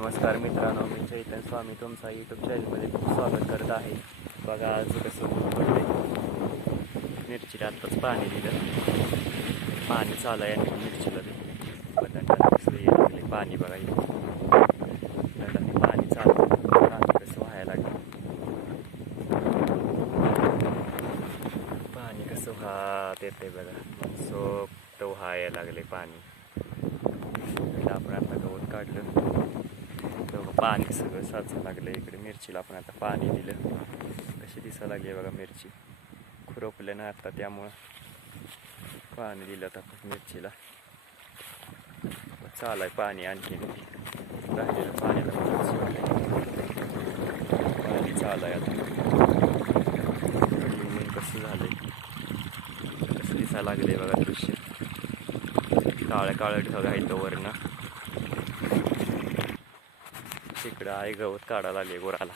नमस्कार मित्रांनो, मी चैतन्य स्वामी तुमचा यूट्यूब चॅनलमध्ये खूप स्वागत करत आहे. बघा आज कसं पडले मिरचीला आत्ताच पाणी दिलं. पाणी चालू आहे आणि मिरचीला कसं यायला लागले पाणी. बघा इथं पाणी चालू पाणी कसं व्हायला लागलं. पाणी कसं वाहत येते बघा, सोप व्हायला लागले पाणी. आपण आता गवत काढलं, पाणी सगळं साचायला लागलं इकडे. मिरचीला आपण आता पाणी दिलं, कशी दिसायला लागली बघा मिरची. खुरपलं ना आता, त्यामुळं पाणी दिलं आता मिरचीला. चालाय पाणी आणखी राहिलेलं पाण्याला पाणी चालाय आता. ऊन कसं झालंय, कसं दिसायला लागलंय बघा दृश्य. काळं काळं ढग आहे तो वरनं. तिकडं आहे गवत काढायला आले गोराला.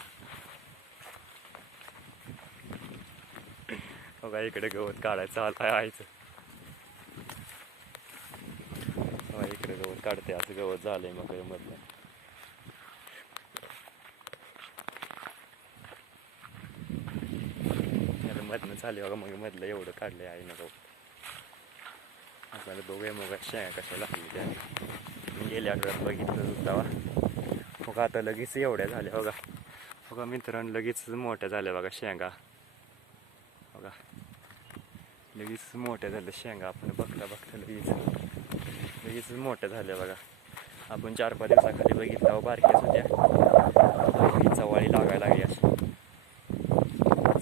बघा इकडे गवत काढायचं आयचं. बघा इकडे गवत काढते, असं गवत झालंय मग मधलं. मधनं झाले बघा, मग मधलं एवढं काढलंय आहे ना गवत. आपल्याला बघूया मग शेंगा कशा लागली त्या. गेल्या आठवड्यात बघितलं होता मग आता लगेच एवढ्या झाल्या बघा. बघा मित्रांनो, लगेच मोठ्या झाल्या बघा शेंगा. बघा लगेच मोठ्या झाल्या शेंगा. आपण बघता बघता लगेच मोठ्या झाल्या बघा. आपण 4-5 दिवसाखाली बघितलं बारक्याच होत्या. चवाळी लागायला लागली, अशी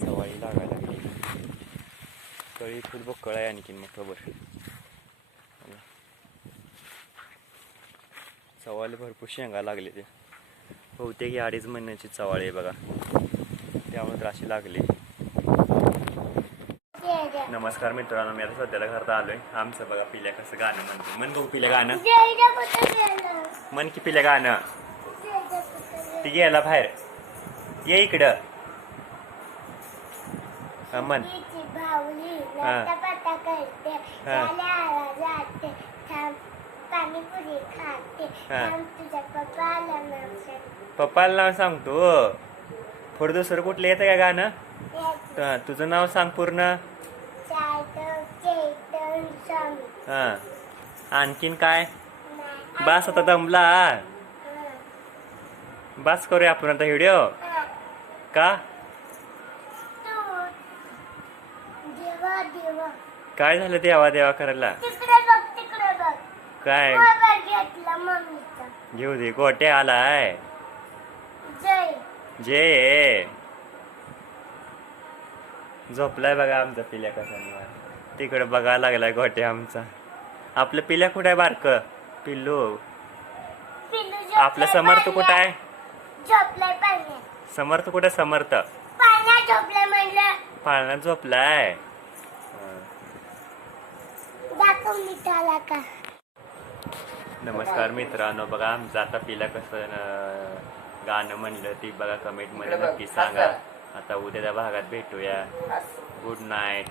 चवाळी लागायला लागली. कळी फुल बक्कळ आहे आणखीन मग खबर. चवाळी भरपूर शेंगा लागले ते. बहुतेक 2.5 महिन्याची चवाळी आहे बघा, त्यामुळे तर अशी लागली. नमस्कार मित्रांनो, मी आता सध्याला घरात आलोय. आमचं बघा पिल्या कसं गाणं म्हणतो. मन बघू पिल्या गाणं, मन की पिल्या गाणं. ती गेला बाहेर, ये इकडं मन. पप्पाला नाव सांगतो. थोडं दुसरं कुठलं येतं का गाणं? तुझं नाव सांग पूर्ण. हा, आणखीन काय? बास आता दमला. बास करूया आपण आता व्हिडिओ का? काय झालं देवा देवा करायला? काय घेऊ दे, गोटे आलाय. जय झोपलाय बघा आमचा पिल्या कसा. तिकडे बघायला लागलाय गोटे आमचा. आपलं पिल्या कुठं आहे बारक पिल्लू? आपलं समर्थ कुठं आहे? समर्थ कुठे? समर्थ पाळण्यात झोपलाय. नमस्कार मित्रांनो, बघा आमचं आता पिल्या कसं गाणं म्हणलं ती बघा कमेंट मध्ये नक्की सांगा. आता उद्याच्या भागात भेटूया. Good night.